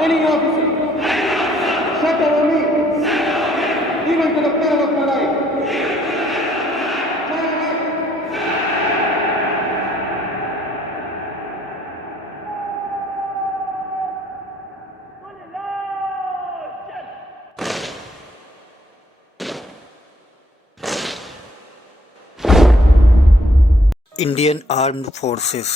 any officer set over me, even to the peril of my life. Indian armed forces,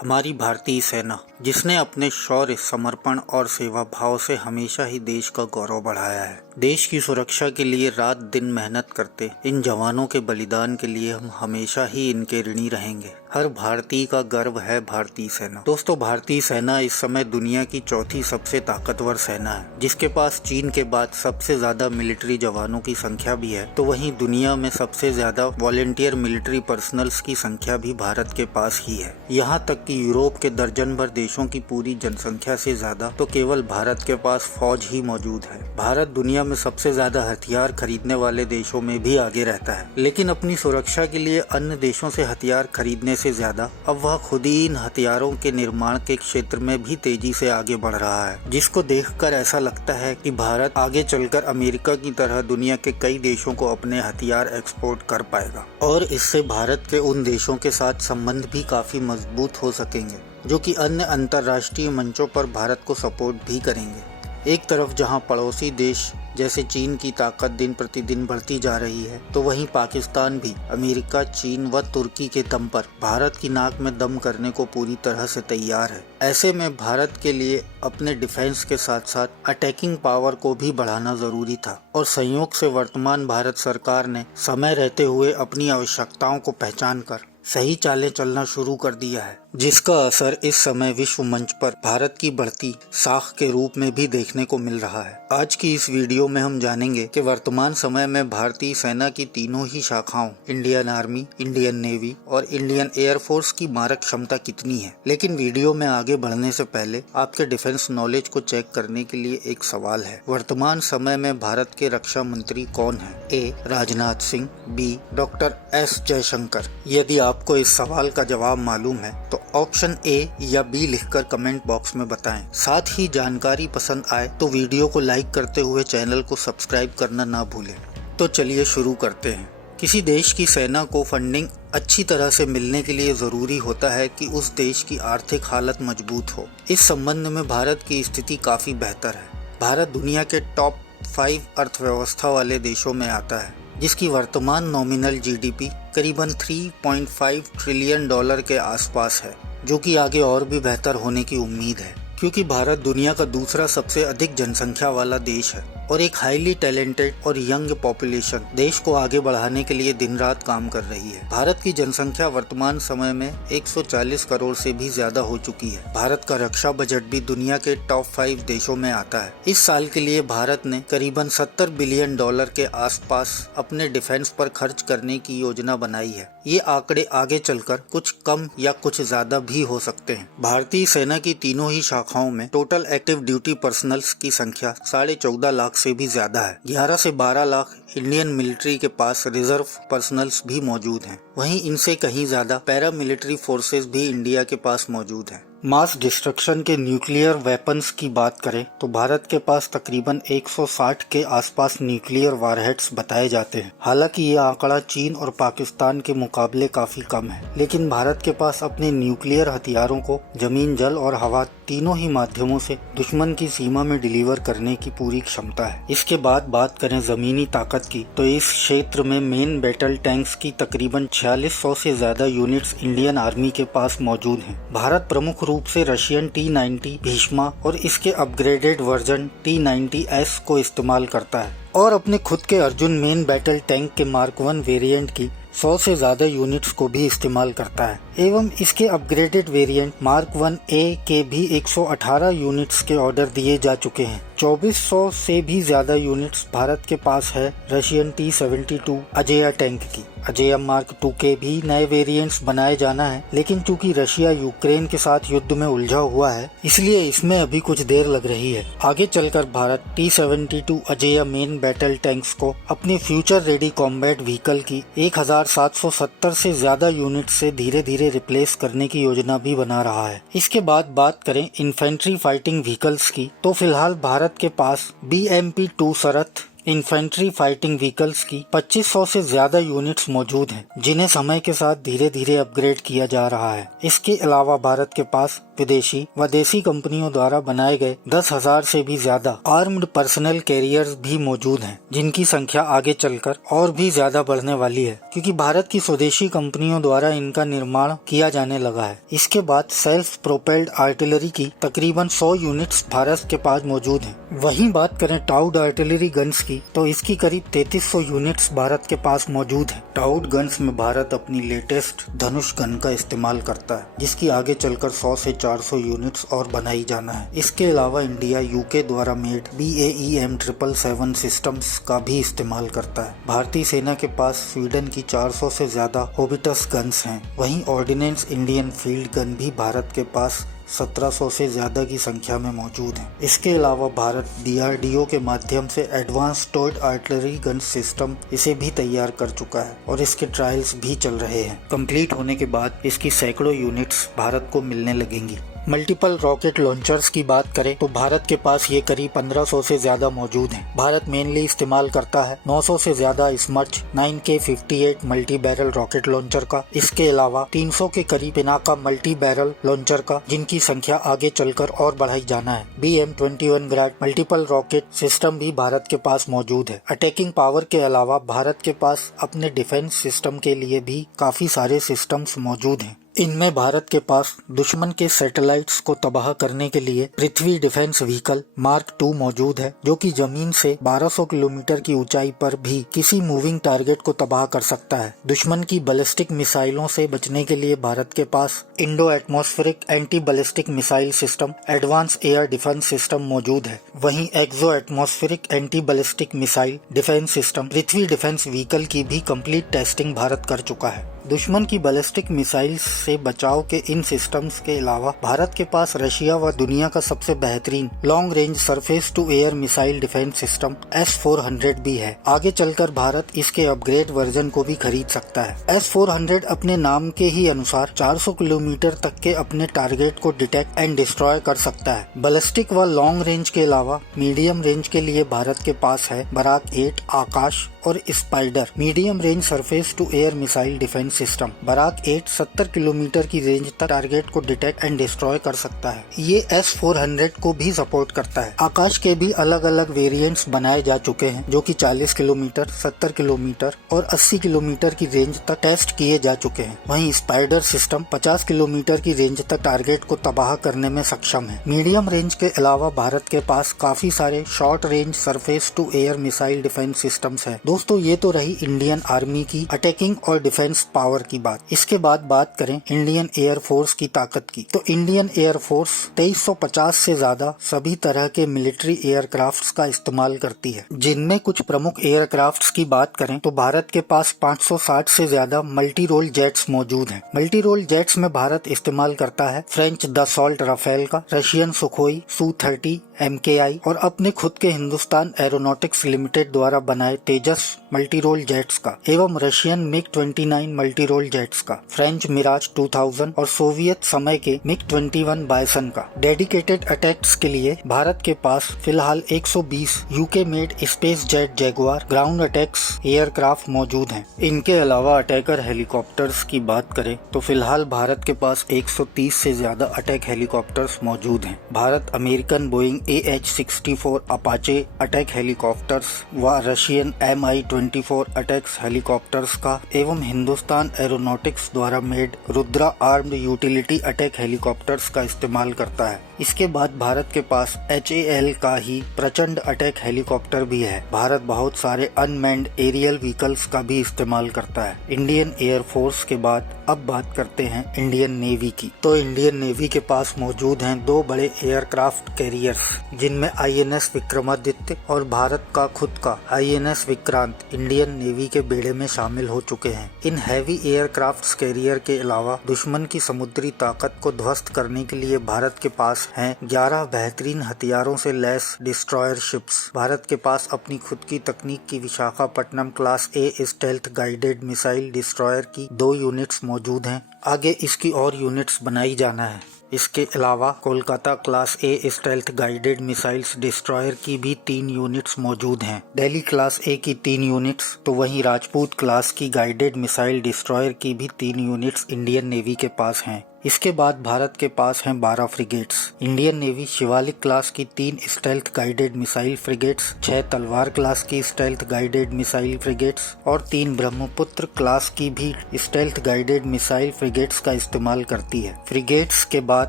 हमारी भारतीय सेना, जिसने अपने शौर्य, समर्पण और सेवा भाव से हमेशा ही देश का गौरव बढ़ाया है। देश की सुरक्षा के लिए रात दिन मेहनत करते इन जवानों के बलिदान के लिए हम हमेशा ही इनके ऋणी रहेंगे। हर भारतीय का गर्व है भारतीय सेना। दोस्तों, भारतीय सेना इस समय दुनिया की चौथी सबसे ताकतवर सेना है, जिसके पास चीन के बाद सबसे ज्यादा मिलिट्री जवानों की संख्या भी है। तो वहीं दुनिया में सबसे ज्यादा वॉलेंटियर मिलिट्री पर्सनल्स की संख्या भी भारत के पास ही है। यहाँ तक कि यूरोप के दर्जन भर देशों की पूरी जनसंख्या से ज्यादा तो केवल भारत के पास फौज ही मौजूद है। भारत दुनिया में सबसे ज्यादा हथियार खरीदने वाले देशों में भी आगे रहता है, लेकिन अपनी सुरक्षा के लिए अन्य देशों से हथियार खरीदने से ज्यादा अब वह खुद ही इन हथियारों के निर्माण के क्षेत्र में भी तेजी से आगे बढ़ रहा है, जिसको देखकर ऐसा लगता है कि भारत आगे चलकर अमेरिका की तरह दुनिया के कई देशों को अपने हथियार एक्सपोर्ट कर पाएगा और इससे भारत के उन देशों के साथ संबंध भी काफी मजबूत हो सकेंगे, जो कि अन्य अंतर्राष्ट्रीय मंचों पर भारत को सपोर्ट भी करेंगे। एक तरफ जहां पड़ोसी देश जैसे चीन की ताकत दिन प्रतिदिन बढ़ती जा रही है, तो वहीं पाकिस्तान भी अमेरिका, चीन व तुर्की के दम पर भारत की नाक में दम करने को पूरी तरह से तैयार है। ऐसे में भारत के लिए अपने डिफेंस के साथ साथ अटैकिंग पावर को भी बढ़ाना जरूरी था और संयोग से वर्तमान भारत सरकार ने समय रहते हुए अपनी आवश्यकताओं को पहचान कर सही चालें चलना शुरू कर दिया है, जिसका असर इस समय विश्व मंच पर भारत की बढ़ती साख के रूप में भी देखने को मिल रहा है। आज की इस वीडियो में हम जानेंगे कि वर्तमान समय में भारतीय सेना की तीनों ही शाखाओं इंडियन आर्मी, इंडियन नेवी और इंडियन एयरफोर्स की मारक क्षमता कितनी है। लेकिन वीडियो में आगे बढ़ने से पहले आपके डिफेंस नॉलेज को चेक करने के लिए एक सवाल है। वर्तमान समय में भारत के रक्षा मंत्री कौन है? A. Rajnath Singh, B. Doctor S. Jaishankar. यदि आपको इस सवाल का जवाब मालूम है तो ऑप्शन ए या बी लिखकर कमेंट बॉक्स में बताएं। साथ ही जानकारी पसंद आए तो वीडियो को लाइक करते हुए चैनल को सब्सक्राइब करना ना भूलें। तो चलिए शुरू करते हैं। किसी देश की सेना को फंडिंग अच्छी तरह से मिलने के लिए जरूरी होता है कि उस देश की आर्थिक हालत मजबूत हो। इस संबंध में भारत की स्थिति काफी बेहतर है। भारत दुनिया के टॉप 5 अर्थव्यवस्था वाले देशों में आता है, जिसकी वर्तमान नॉमिनल जीडीपी करीबन 3.5 ट्रिलियन डॉलर के आसपास है, जो कि आगे और भी बेहतर होने की उम्मीद है, क्योंकि भारत दुनिया का दूसरा सबसे अधिक जनसंख्या वाला देश है और एक हाईली टैलेंटेड और यंग पॉपुलेशन देश को आगे बढ़ाने के लिए दिन रात काम कर रही है। भारत की जनसंख्या वर्तमान समय में 140 करोड़ से भी ज्यादा हो चुकी है। भारत का रक्षा बजट भी दुनिया के टॉप 5 देशों में आता है। इस साल के लिए भारत ने करीबन 70 बिलियन डॉलर के आसपास अपने डिफेंस पर खर्च करने की योजना बनाई है। ये आंकड़े आगे चलकर कुछ कम या कुछ ज्यादा भी हो सकते हैं। भारतीय सेना की तीनों ही शाखाओं में टोटल एक्टिव ड्यूटी पर्सनल्स की संख्या 14.5 लाख से भी ज्यादा है। 11 से 12 लाख इंडियन मिलिट्री के पास रिजर्व पर्सनल्स भी मौजूद हैं। वहीं इनसे कहीं ज्यादा पैरा मिलिट्री फोर्सेस भी इंडिया के पास मौजूद हैं। मास डिस्ट्रक्शन के न्यूक्लियर वेपन्स की बात करें तो भारत के पास तकरीबन 160 के आसपास न्यूक्लियर वारहेड्स बताए जाते हैं। हालांकि ये आंकड़ा चीन और पाकिस्तान के मुकाबले काफी कम है, लेकिन भारत के पास अपने न्यूक्लियर हथियारों को जमीन, जल और हवा तीनों ही माध्यमों से दुश्मन की सीमा में डिलीवर करने की पूरी क्षमता है। इसके बाद बात करें जमीनी ताकत की, तो इस क्षेत्र में मेन बैटल टैंक्स की तकरीबन 4600 से ज्यादा यूनिट्स इंडियन आर्मी के पास मौजूद हैं। भारत प्रमुख रूप से रशियन T-90 भीष्मा और इसके अपग्रेडेड वर्जन T-90S को इस्तेमाल करता है और अपने खुद के अर्जुन मेन बैटल टैंक के मार्क 1 वेरिएंट की 100 से ज्यादा यूनिट्स को भी इस्तेमाल करता है एवं इसके अपग्रेडेड वेरिएंट मार्क 1A के भी 118 यूनिट्स के ऑर्डर दिए जा चुके हैं, 2400 से भी ज्यादा यूनिट्स भारत के पास है रशियन T-72 अजेया टैंक की। अजेया मार्क 2 के भी नए वेरिएंट्स बनाए जाना है, लेकिन चूंकि रशिया यूक्रेन के साथ युद्ध में उलझा हुआ है, इसलिए इसमें अभी कुछ देर लग रही है। आगे चलकर Bharat T-72 Ajeya main battle tanks को अपनी फ्यूचर रेडी कॉम्बैट व्हीकल की 1770 से ज्यादा यूनिट से धीरे धीरे रिप्लेस करने की योजना भी बना रहा है। इसके बाद बात करें इन्फेंट्री फाइटिंग व्हीकल्स की, तो फिलहाल भारत के पास BMP-2 शरत इन्फेंट्री फाइटिंग व्हीकल्स की 2500 से ज्यादा यूनिट्स मौजूद हैं, जिन्हें समय के साथ धीरे धीरे अपग्रेड किया जा रहा है। इसके अलावा भारत के पास विदेशी व देसी कंपनियों द्वारा बनाए गए 10,000 से भी ज्यादा आर्म्ड पर्सनल कैरियर्स भी मौजूद हैं, जिनकी संख्या आगे चलकर और भी ज्यादा बढ़ने वाली है, क्योंकि भारत की स्वदेशी कंपनियों द्वारा इनका निर्माण किया जाने लगा है। इसके बाद सेल्फ प्रोपेल्ड आर्टिलरी की तकरीबन 100 यूनिट्स भारत के पास मौजूद हैं। वहीं बात करें टाउड आर्टिलरी गन्स की, तो इसकी करीब 3300 यूनिट्स भारत के पास मौजूद है। टाउड गन्स में भारत अपनी लेटेस्ट धनुष गन का इस्तेमाल करता है, जिसकी आगे चलकर 100 से 400 यूनिट्स और बनाई जाना है। इसके अलावा इंडिया यूके द्वारा मेड BAE M777 सिस्टम्स का भी इस्तेमाल करता है। भारतीय सेना के पास स्वीडन की 400 से ज्यादा होबिटस गन्स हैं। वहीं ऑर्डिनेंस इंडियन फील्ड गन भी भारत के पास 1700 से ज्यादा की संख्या में मौजूद है। इसके अलावा भारत DRDO के माध्यम से एडवांस टॉयड आर्टिलरी गन सिस्टम इसे भी तैयार कर चुका है और इसके ट्रायल्स भी चल रहे हैं। कंप्लीट होने के बाद इसकी सैकड़ों यूनिट्स भारत को मिलने लगेंगी। मल्टीपल रॉकेट लॉन्चर्स की बात करें तो भारत के पास ये करीब 1500 से ज्यादा मौजूद हैं। भारत मेनली इस्तेमाल करता है 900 से ज्यादा स्मर्च 9K58 multi barrel rocket launcher का। इसके अलावा 300 के करीब पिनाका मल्टी बैरल लॉन्चर का, जिनकी संख्या आगे चलकर और बढ़ाई जाना है। BM-21 ग्रैड मल्टीपल रॉकेट सिस्टम भी भारत के पास मौजूद है। अटैकिंग पावर के अलावा भारत के पास अपने डिफेंस सिस्टम के लिए भी काफी सारे सिस्टम्स मौजूद हैं। इनमें भारत के पास दुश्मन के सैटेलाइट्स को तबाह करने के लिए पृथ्वी डिफेंस व्हीकल मार्क 2 मौजूद है, जो कि जमीन से 1200 किलोमीटर की ऊंचाई पर भी किसी मूविंग टारगेट को तबाह कर सकता है। दुश्मन की बैलिस्टिक मिसाइलों से बचने के लिए भारत के पास Indo atmospheric anti ballistic missile system advance air defence system मौजूद है। वहीं exo atmospheric anti ballistic missile defence system Prithvi defence vehicle की भी कंप्लीट टेस्टिंग भारत कर चुका है। दुश्मन की बैलिस्टिक मिसाइल्स से बचाव के इन सिस्टम्स के अलावा भारत के पास रशिया व दुनिया का सबसे बेहतरीन long range surface to air missile defence system S-400 भी है। आगे चलकर भारत इसके अपग्रेड वर्जन को भी खरीद सकता है। S-400 अपने नाम के ही अनुसार 400 किलोमीटर तक के अपने टारगेट को डिटेक्ट एंड डिस्ट्रॉय कर सकता है। बैलिस्टिक व लॉन्ग रेंज के अलावा मीडियम रेंज के लिए भारत के पास है बराक 8, आकाश और spider medium range surface to air missile defence system. Barak 8 70 kilometre की रेंज तक टारगेट को डिटेक्ट एंड डिस्ट्रॉय कर सकता है। ये S-400 को भी सपोर्ट करता है। आकाश के भी अलग अलग वेरिएंट्स बनाए जा चुके हैं, जो कि 40 किलोमीटर, 70 किलोमीटर और 80 किलोमीटर की रेंज तक टेस्ट किए जा चुके हैं। वहीं स्पाइडर सिस्टम 50 किलोमीटर की रेंज तक टारगेट को तबाह करने में सक्षम है। मीडियम रेंज के अलावा भारत के पास काफी सारे short range surface to air missile defence systems है। दोस्तों, ये तो रही इंडियन आर्मी की अटैकिंग और डिफेंस पावर की बात। इसके बाद बात करें इंडियन एयर फोर्स की ताकत की, तो इंडियन एयर फोर्स 2350 से ज्यादा सभी तरह के मिलिट्री एयरक्राफ्ट्स का इस्तेमाल करती है। जिनमें कुछ प्रमुख एयरक्राफ्ट्स की बात करें तो भारत के पास 560 से ज्यादा मल्टी रोल जेट्स मौजूद हैं। मल्टी रोल जेट्स में भारत इस्तेमाल करता है फ्रेंच दसॉल्ट राफेल का, रशियन सुखोई Su-30 MKI और अपने खुद के हिंदुस्तान एरोनॉटिक्स लिमिटेड द्वारा बनाए तेजस मल्टी रोल जेट्स का, एवं Russian MiG-29 multi role jets का, फ्रेंच मिराज 2000 और सोवियत समय के MiG-21 बायसन का। डेडिकेटेड अटैक्स के लिए भारत के पास फिलहाल 120 UK made space jet Jaguar ground attacks aircraft मौजूद हैं। इनके अलावा अटैकर हेलीकॉप्टर्स की बात करें तो फिलहाल भारत के पास 130 से ज्यादा अटैक हेलीकॉप्टर्स मौजूद हैं। Bharat American Boeing AH-64 Apache attack helicopters व रशियन Mi-24 अटैक्स हेलीकॉप्टर्स का एवं हिंदुस्तान एरोनॉटिक्स द्वारा made Rudra armed utility attack helicopters का इस्तेमाल करता है। इसके बाद भारत के पास HAL का ही प्रचंड अटैक हेलीकॉप्टर भी है। भारत बहुत सारे अनमैन्ड एरियल व्हीकल्स का भी इस्तेमाल करता है। इंडियन एयर फोर्स के बाद अब बात करते हैं इंडियन नेवी की। तो इंडियन नेवी के पास मौजूद हैं 2 बड़े एयरक्राफ्ट कैरियर्स, जिनमें INS विक्रमादित्य और भारत का खुद का INS विक्रांत इंडियन नेवी के बेड़े में शामिल हो चुके हैं। इन हैवी एयरक्राफ्ट कैरियर के अलावा दुश्मन की समुद्री ताकत को ध्वस्त करने के लिए भारत के पास हैं 11 बेहतरीन हथियारों से लैस डिस्ट्रॉयर शिप्स। भारत के पास अपनी खुद की तकनीक की Visakhapatnam class A stealth guided missile destroyer की 2 यूनिट्स मौजूद हैं। आगे इसकी और यूनिट्स बनाई जाना है। इसके अलावा Kolkata class A stealth guided missiles destroyer की भी 3 यूनिट्स मौजूद हैं। दिल्ली क्लास A की 3 यूनिट्स, तो वहीं राजपूत क्लास की गाइडेड मिसाइल डिस्ट्रॉयर की भी 3 यूनिट्स इंडियन नेवी के पास हैं। इसके बाद भारत के पास हैं 12 frigates. Indian navy Shivalik class की 3 स्टेल्थ गाइडेड मिसाइल फ्रिगेट्स, 6 तलवार क्लास की स्टेल्थ गाइडेड मिसाइल फ्रिगेट्स और 3 ब्रह्मपुत्र क्लास की भी स्टेल्थ गाइडेड मिसाइल फ्रिगेट्स का इस्तेमाल करती है। फ्रिगेट्स के बाद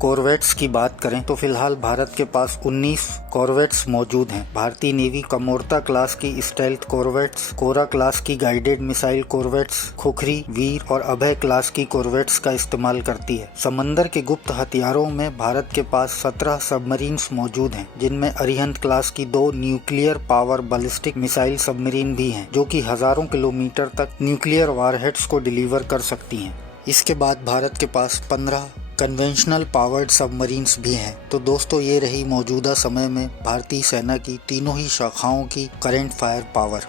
कॉर्वेट्स की बात करें तो फिलहाल भारत के पास 19 कॉर्वेट्स मौजूद हैं। भारतीय नेवी कमोर्ता क्लास की स्टेल्थ कॉर्वेट्स, कोरा क्लास की गाइडेड मिसाइल कॉर्वेट्स, खुखरी, वीर और अभय क्लास की कॉर्वेट्स का इस्तेमाल करती है। समंदर के गुप्त हथियारों में भारत के पास 17 सबमरीन्स मौजूद हैं, जिनमें अरिहंत क्लास की 2 nuclear power ballistic missile submarine भी हैं, जो कि हजारों किलोमीटर तक न्यूक्लियर वारहेड्स को डिलीवर कर सकती हैं। इसके बाद भारत के पास 15 कन्वेंशनल पावर्ड सबमरीन्स भी हैं। तो दोस्तों, ये रही मौजूदा समय में भारतीय सेना की तीनों ही शाखाओं की करंट फायर पावर।